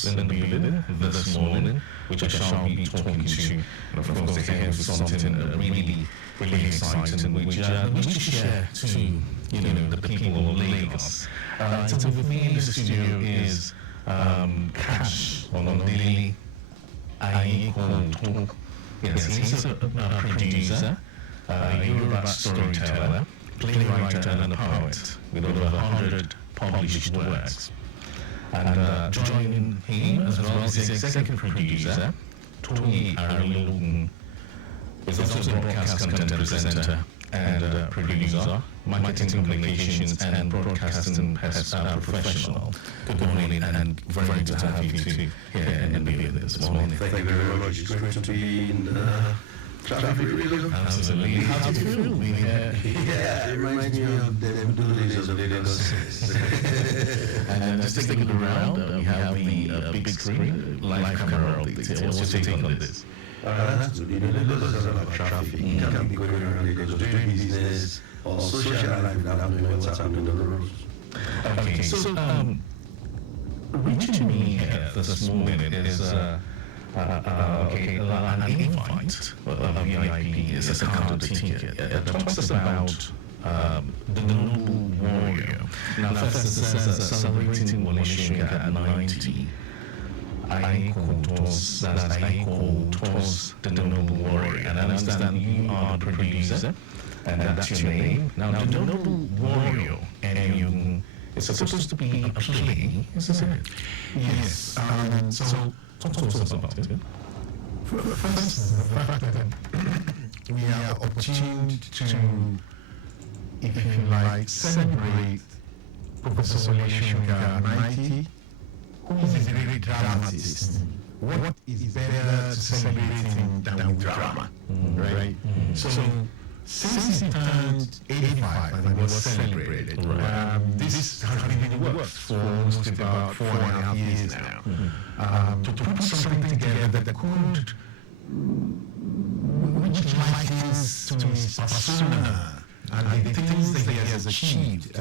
guests in the building this morning, which I shall be talking to. And of course, they're here with something really, really exciting, which we wish to share to the people of Lagos. So with me in the studio is Cash Onadele, Aiye-Ko-Ooto. Yes, he's a producer, a Yoruba storyteller, playwright and a poet with over 100 published works. And joining him as well as the executive producer, Toye Arulogun, is also a broadcast content presenter and producer, marketing communications and broadcasting professional. Good morning, and very good to have you two here in the building this morning. Thank you very much. It's great to be in traffic radio. Absolutely. How do you feel being here? Yeah, it reminds me of the good days of Lagos. And just taking it around, we have the big screen, live camera updates. What's your take on this? That's good. Lagos is all about traffic. You can't be going around Lagos doing business or social life without knowing what's happening on the roads. Okay, so reaching me here this morning is an invite, a VIP, is a counter ticket. It talks about the noble warrior. Now, first it says celebrating Wole Soyinka at 90. Aiye-Ko-Ooto's, that's Aiye-Ko-Ooto's the noble warrior. And I understand you are the producer, and that's your name. Now, the noble warrior, and it's supposed to be a play, isn't it? Yes. So talk to us about it. First, the fact that we are opportuned to, if you like, celebrate Professor Wole Soyinka 90, who is a great dramatist. What is better to celebrate him than with drama, right? So since he turned 85 and he was celebrated, this has been in the works for almost about 4.5 years now. To put something together that could, which likens to his persona and the things that he has achieved,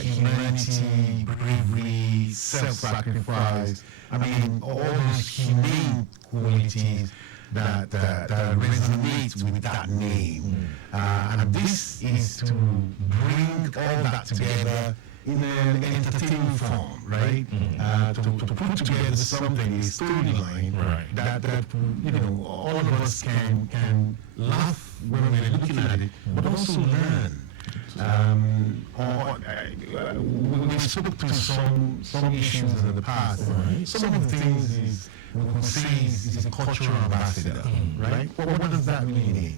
humanity, bravery, self-sacrifice, I mean, all those humane qualities that resonate with that name. And this is to bring all that together in an entertaining form, right? To put together something, a storyline that all of us can laugh when we're looking at it, but also learn. We spoke to some issues in the past. Some of the things is we could say is a cultural ambassador, right? What does that really mean?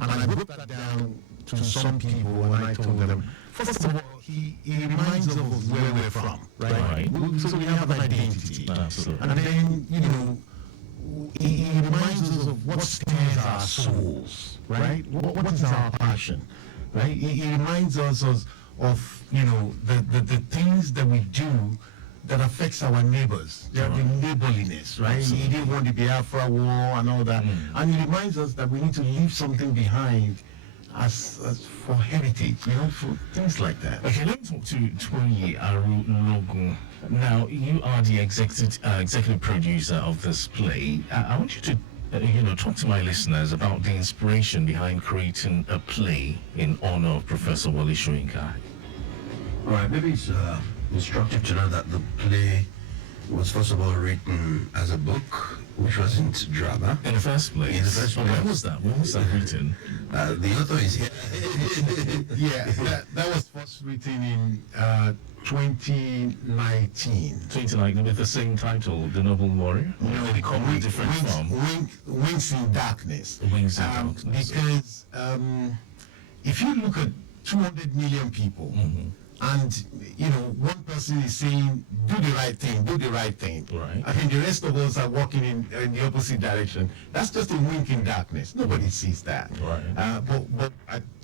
And I broke that down to some people and I told them, first of all, he reminds us of where we're from, right? So we have an identity. Absolutely. And then, he reminds us of what stirs our souls, right? What is our passion, right? He reminds us of the things that we do that affects our neighbors, the neighborliness, right? Absolutely. He didn't want the Biafra war and all that. And he reminds us that we need to leave something behind as for heritage, for things like that. Okay, let me talk to Toye Arulogun. Now, you are the executive producer of this play. I want you to, talk to my listeners about the inspiration behind creating a play in honor of Professor Wole Soyinka. Right, maybe it's instructive to know that the play was first of all written as a book, which wasn't drama. In the first place? In the first place. When was that? When was that written? The author is here. Yeah, that was first written in 2019. 2019 with the same title, The Noble Warrior? No, they come in different form. Wings in Darkness. Wings in Darkness. Because if you look at 200 million people, and one person is saying, do the right thing, Right. I mean, the rest of us are walking in the opposite direction. That's just a wink in darkness. Nobody sees that. Right. But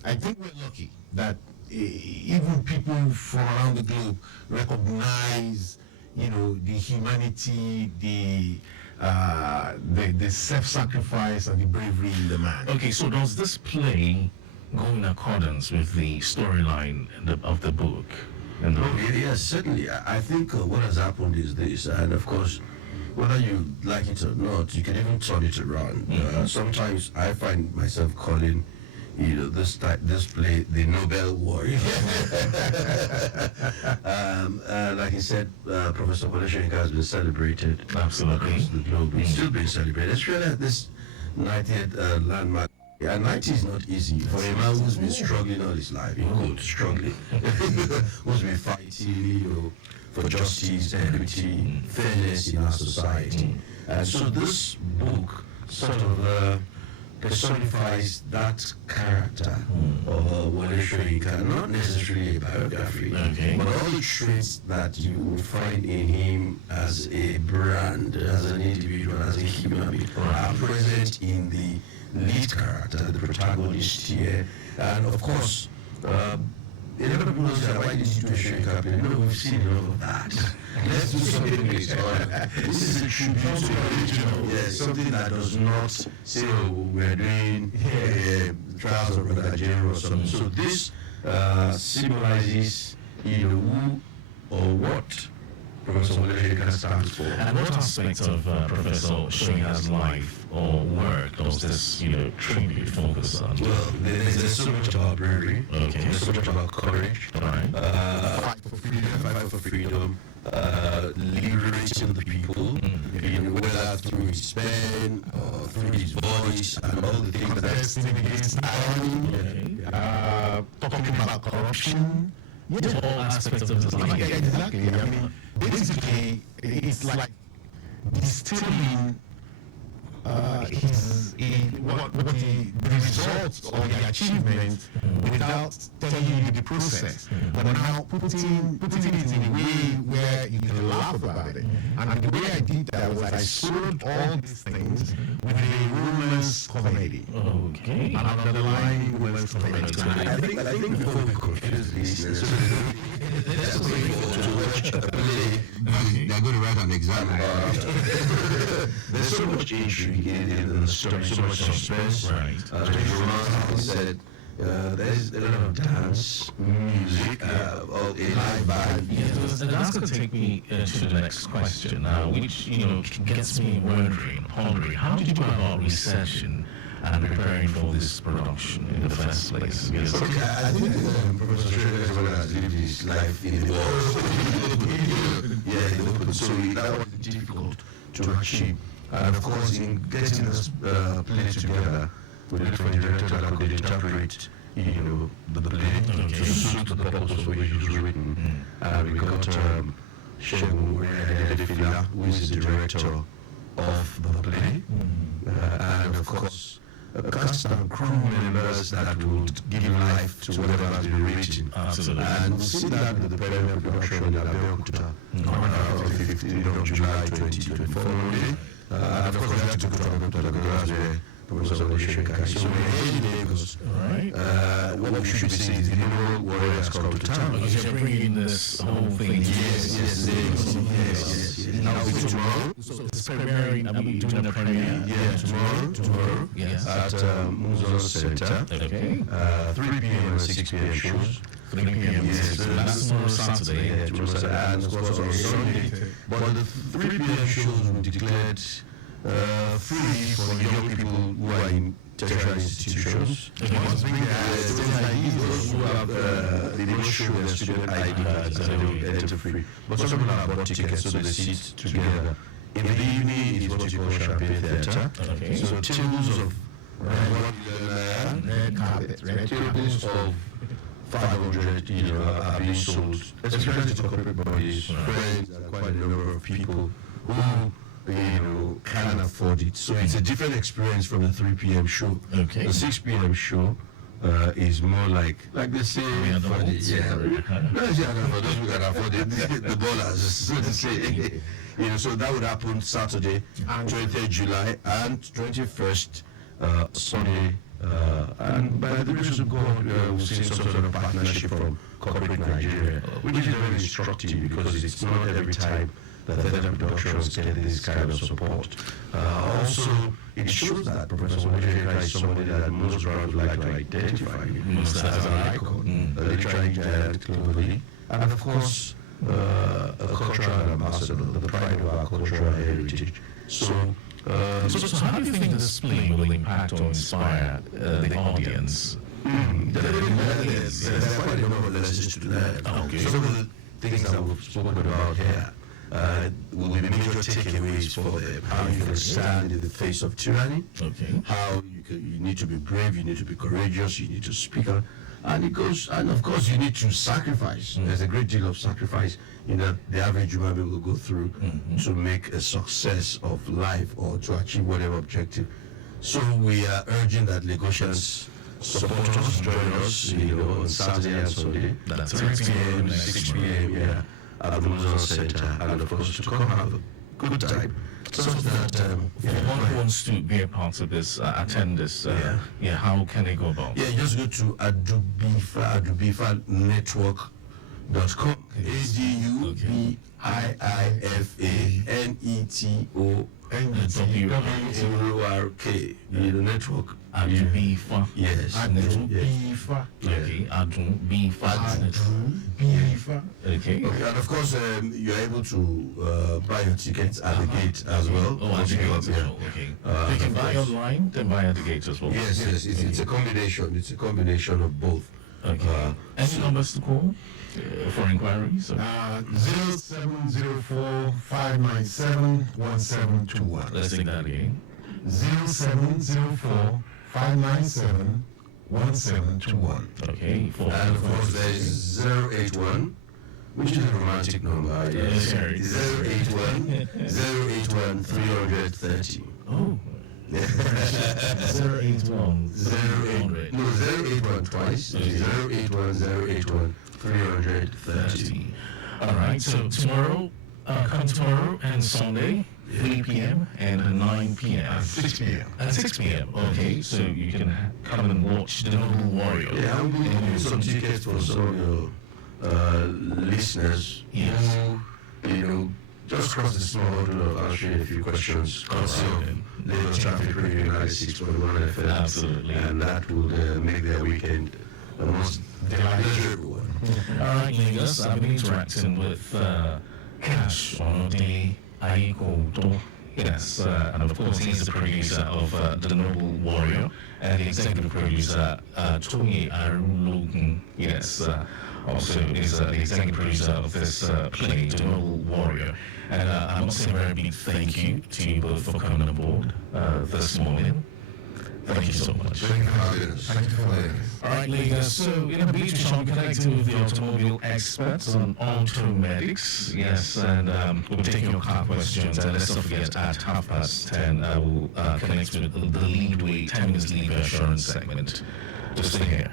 I think we're lucky that even people from around the globe recognize, the humanity, the self-sacrifice and the bravery in the man. Okay, so does this play go in accordance with the storyline of the book? And Oh, yes, certainly. I think what has happened is this, and of course, whether you like it or not, you can even turn it around. Sometimes I find myself calling, this play the Nobel Warrior. Like he said, Professor Wole Soyinka has been celebrated Absolutely. across the globe. It's still being celebrated. It's really at this 90th landmark. Yeah, 90 is not easy for a man who's been struggling all his life, in quote, struggling, who's been fighting, for justice, equity, fairness in our society. And so this book sort of personifies that character of Wole Soyinka, not necessarily a biography, but all the traits that you will find in him as a brand, as an individual, as a human being, are present in the lead character, the protagonist here. And of course, a lot of people say, why did you do a Soyinka play? No, we've seen enough of that. Let's do something with it. This is a tribute to the original. Yes, something that does not say, oh, we're doing Trials of Brother Jerry or something. So this symbolizes, who or what Professor Wole Soyinka stands for. And what aspect of Professor Soyinka's life or work does this, tribute focus on? Well, there's so much about bravery. There's so much about courage. Fight for freedom. Liberating the people. Whether through his pen or through his voice and all the things talking about corruption. Yes, all aspects of his life. Yeah, exactly. I mean, basically, it's like distilling the results or the achievement without telling you the process, but now putting it in a way where you can laugh about it. And the way I did that was I sold all these things with a romance comedy. Okay. And underlying romance comedy. I think before we confuse these, let's go to watch a play. They're going to write an exam. There's so much intrigue in the story, so much suspense. Right. As said, there's a lot of dance, music, all a live band. Yes, and that's going to take me to the next question, which gets me pondering. How did you go about researching and preparing for this production in the first place? Yes. Okay, I think Professor Soyinka has lived his life in the world. Yeah, in the open. So that was difficult to achieve. And of course, in getting this play together, we looked for a director that could interpret, the play to suit the purpose for which it was written. And we got Segun Oyedele, who is the director of the play, and of course, a cast and crew members that would give life to whatever has been written. Absolutely. And we'll see that with the premiere production in Aiye-Ko-Ooto on the 15th of July 2024. And of course, we have to go to Aiye-Ko-Ooto where Professor Wole Soyinka is. So we're here in Lagos. What we should be saying is the Nobel Warrior has come to town. Because you're bringing this whole thing. Yes. Now we tomorrow. So it's premiering, doing a premiere? Yeah, tomorrow. Yes. At Muzo Center. Okay. 3 p.m. and 6 p.m. shows. 3 p.m. Yes, So that's tomorrow Saturday. Yeah, tomorrow Saturday, and of course on Sunday. But the 3 p.m. shows were declared free for young people who are in tertiary institutions. Those who have they don't show their student ID cards and they will enter free. But some people have bought tickets so they sit together. In the evening is what you call champagne theatre. Okay. So tables of Red carpet, tables of 500, are being sold, especially to corporate bodies, friends, and quite a number of people who can afford it. So it's a different experience from the 3 p.m. show. Okay. The 6 p.m. show is more like they say for the for those who can afford it, the ballers, so to say. So that would happen Saturday, 20th July, and 21st Sunday. And by the grace of God, we've seen some sort of partnership from corporate Nigeria, which is very instructive because it's not every time that theatre productions get this kind of support. Also, it shows that Professor Wole Soyinka is somebody that most brands would like to identify with as an icon, a literary giant globally. and of course, a cultural ambassador, the pride of our cultural heritage. So, So how do you think this play will impact or inspire the audience? There's quite a number of lessons to learn. Okay. Some of the things that we've spoken about here will be major takeaways for them. How you can stand in the face of tyranny. Okay. How you need to be brave, you need to be courageous, you need to speak out. And of course you need to sacrifice. There's a great deal of sacrifice that the average human being will go through to make a success of life or to achieve whatever objective. So we are urging that Lagosians support us, join us, on Saturday and Sunday. That's 3 p.m., 6 p.m. Yeah, at the Museum Center, and of course to come have a good time. So that For one who wants to be a part of this, attend this, how can they go about? yeah, just go to adubifanetwork.com. ADUBIFANETOWORK. Network. Adubifa. Yes. Adubifa. Okay, Adubifa. Adubifa. Okay. Okay, and of course, you're able to buy your tickets at the gate as well. Oh, at the gate as well. Okay. They can buy online, then buy at the gate as well. Yes, it's a combination. It's a combination of both. Okay. Any numbers to call for inquiries? 0704 597 1721. Let's take that again. 0704 597 1721. Okay. And of course, there is 081, which is a romantic number. Yes. Sorry. 081 330. Oh. 081 081 twice. 081 330. All right. So tomorrow, come tomorrow and Sunday, 3 p.m. and 9 p.m. 6 p.m. At 6 p.m. Okay. So you can come and watch The Noble Warrior. Yeah, I'm going to give some tickets for some of your listeners Yes. who, just cross the small hurdle of answering a few questions. Conceal Lagos Traffic Radio 96.1 FM. Absolutely. And that will make their weekend the most pleasurable one. All right, Lagos. I've been interacting with Cash Onadele, Aiye-Ko-Ooto. Yes, and of course he's the producer of The Noble Warrior and the executive producer Toye Arulogun. Yes, also is the executive producer of this play, The Noble Warrior. And I must say a very big thank you to you both for coming aboard this morning. Thank you so much. Thank you for having us. Thank you for letting us. All right, Lagos. So in a bit, we shall be connecting with the automobile experts on automedics. Yes, and we'll be taking your car questions. And let's not forget, at 10:30, we'll connect with the Leadway 10 minutes lead assurance segment. Just stay here.